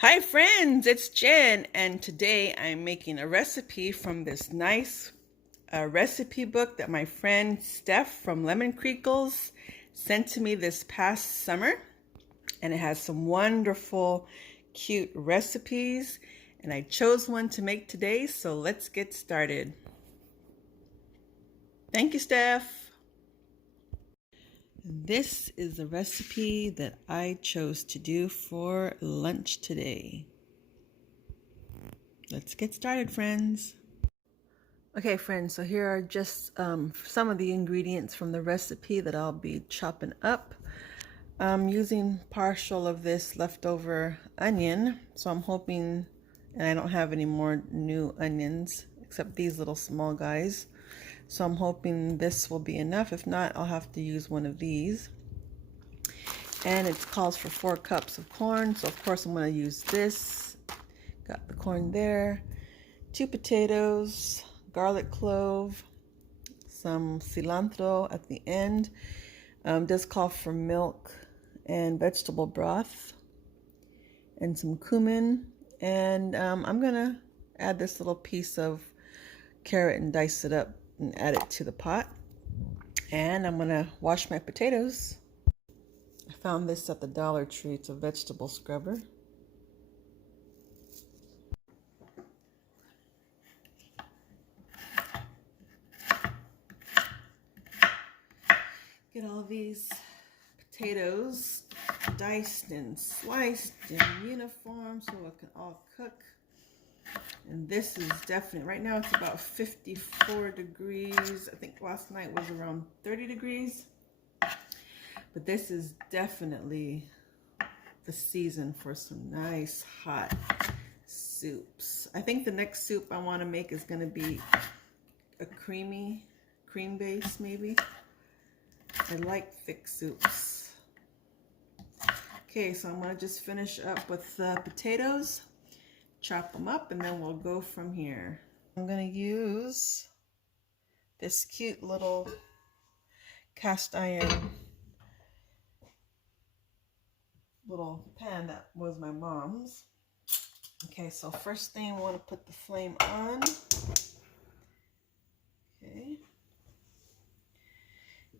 Hi friends, it's Jen, and today I'm making a recipe from this nice recipe book that my friend Steff from Lemoncrinckles sent to me this past summer. And it has some wonderful, cute recipes, and I chose one to make today, so let's get started. Thank you, Steff. This is the recipe that I chose to do for lunch today. Let's get started, friends. Okay, friends, so here are just some of the ingredients from the recipe that I'll be chopping up. I'm using partial of this leftover onion, so I'm hoping, and I don't have any more new onions except these little small guys. So I'm hoping this will be enough. If not, I'll have to use one of these. And it calls for 4 cups of corn, so of course I'm going to use this. Got the corn there. 2 potatoes, garlic clove, some cilantro at the end. Does call for milk and vegetable broth and some cumin. And I'm gonna add this little piece of carrot and dice it up and add it to the pot. And I'm gonna wash my potatoes. I found this at the Dollar Tree. It's a vegetable scrubber. Get all these potatoes diced and sliced in uniform so it can all cook. And this is definitely, right now it's about 54 degrees. I think last night was around 30 degrees. But this is definitely the season for some nice hot soups. I think the next soup I want to make is going to be a cream base maybe. I like thick soups. Okay, so I'm going to just finish up with the potatoes, chop them up, and then we'll go from here. I'm going to use this cute little cast iron little pan that was my mom's. Okay, so first thing I want to put the flame on. Okay.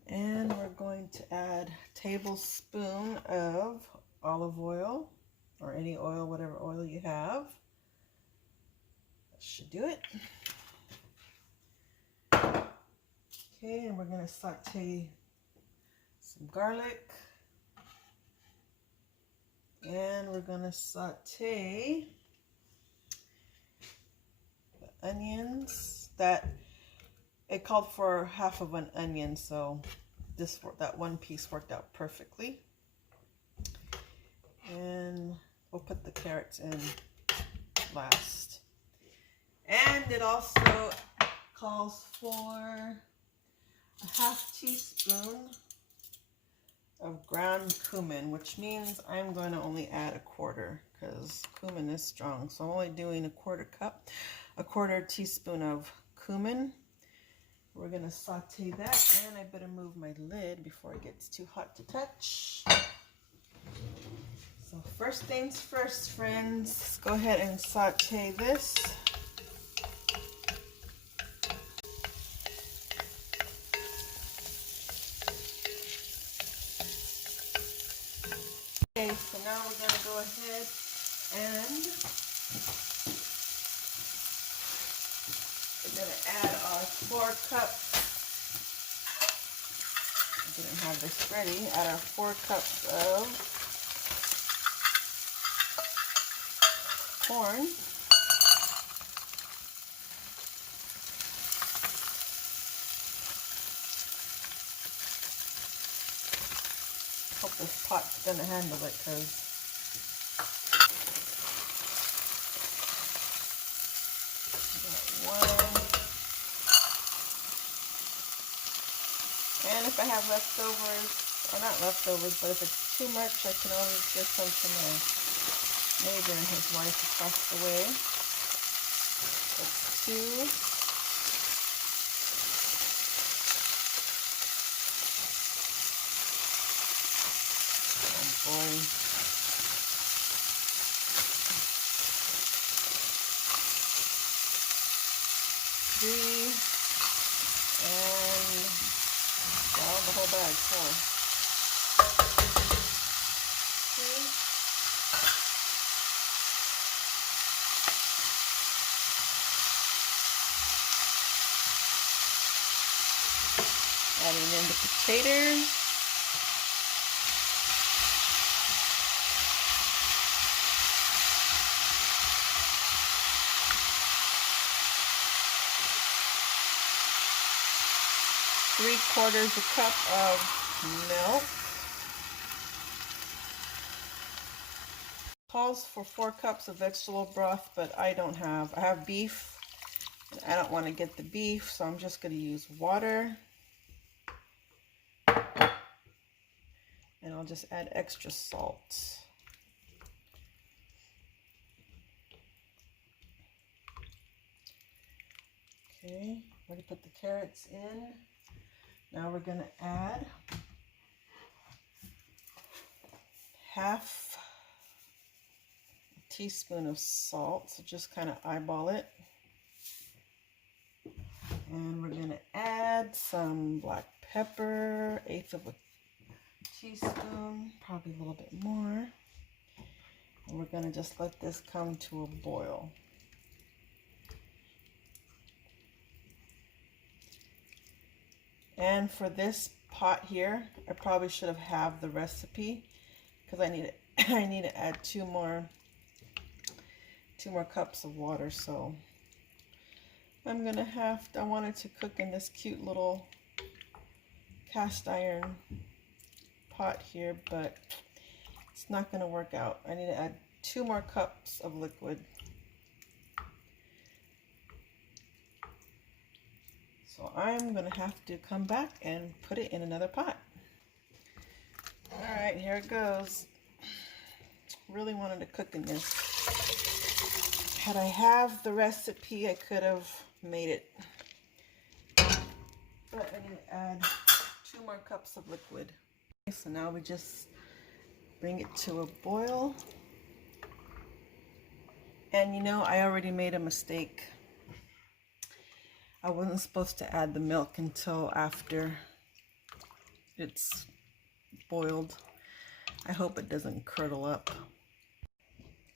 And we're going to add a tablespoon of olive oil, or any oil, whatever oil you have. That should do it. Okay, and we're going to saute some garlic. And we're going to saute the onions. It called for half of an onion, so that one piece worked out perfectly. And we'll put the carrots in last. And it also calls for a half teaspoon of ground cumin, which means I'm going to only add a quarter because cumin is strong. So I'm only doing a quarter teaspoon of cumin. We're going to saute that, and I better move my lid before it gets too hot to touch. So first things first, friends, let's go ahead and saute this. Okay, so now we're going to go ahead and we're going to add our 4 cups. I didn't have this ready. Add our 4 cups of corn. Hope this pot's going to handle it because and if I have leftovers, or not leftovers, but if it's too much, I can always give some to my neighbor and his wife across the way. That's 2. Oh boy. 3, and well, the whole bag, 4. Adding in the potatoes. Three-quarters a cup of milk. Calls for 4 cups of vegetable broth, but I have beef. And I don't want to get the beef, so I'm just going to use water. And I'll just add extra salt. Okay, already put the carrots in. Now we're going to add half a teaspoon of salt, so just kind of eyeball it. And we're going to add some black pepper, 1/8 of a teaspoon, probably a little bit more. And we're going to just let this come to a boil. And for this pot here, I probably should have halved the recipe because I need to add two more cups of water. So I'm gonna I wanted to cook in this cute little cast iron pot here, but it's not gonna work out. I need to add 2 more cups of liquid. So I'm gonna have to come back and put it in another pot. All right, here it goes. Really wanted to cook in this. Had I have the recipe, I could have made it. But I need to add 2 more cups of liquid. Okay, so now we just bring it to a boil. And you know, I already made a mistake. I wasn't supposed to add the milk until after it's boiled. I hope it doesn't curdle up.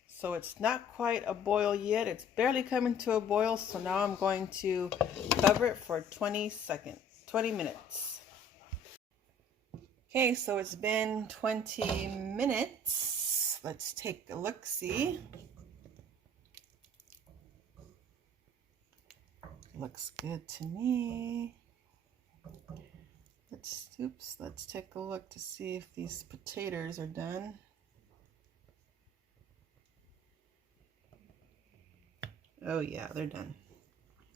So it's not quite a boil yet. It's barely coming to a boil. So now I'm going to cover it for 20 minutes. Okay, so it's been 20 minutes. Let's take a look-see. Looks good to me. Let's take a look to see if these potatoes are done. Oh yeah, they're done.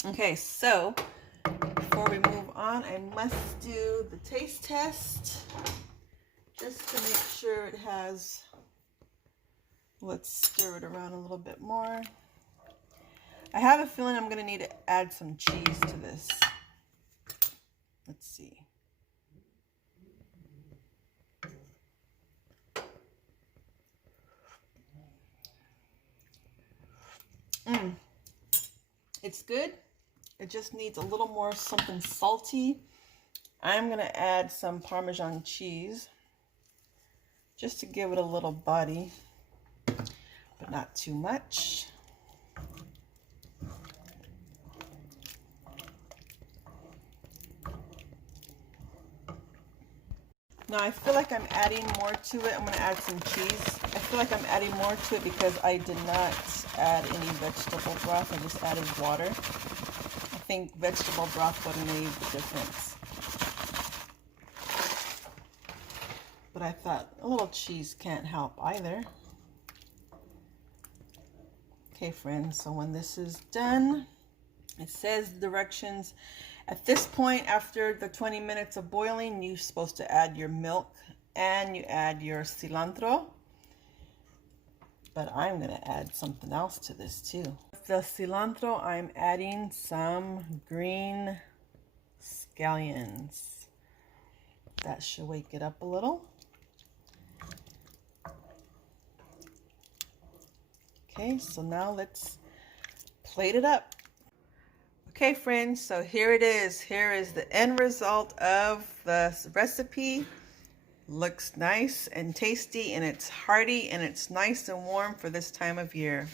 Okay, so before we move on, I must do the taste test just to make sure it has. Let's stir it around a little bit more. I have a feeling I'm going to need to add some cheese to this. Let's see. It's good. It just needs a little more something salty. I'm going to add some Parmesan cheese just to give it a little body, but not too much. Now I feel like I'm adding more to it. I'm going to add some cheese. I feel like I'm adding more to it because I did not add any vegetable broth. I just added water. I think vegetable broth would have made the difference. But I thought a little cheese can't help either. Okay, friends, so when this is done, it says directions. At this point, after the 20 minutes of boiling, you're supposed to add your milk and you add your cilantro. But I'm going to add something else to this too. With the cilantro, I'm adding some green scallions. That should wake it up a little. Okay, so now let's plate it up. Okay, friends, so here it is. Here is the end result of the recipe. Looks nice and tasty, and it's hearty, and it's nice and warm for this time of year.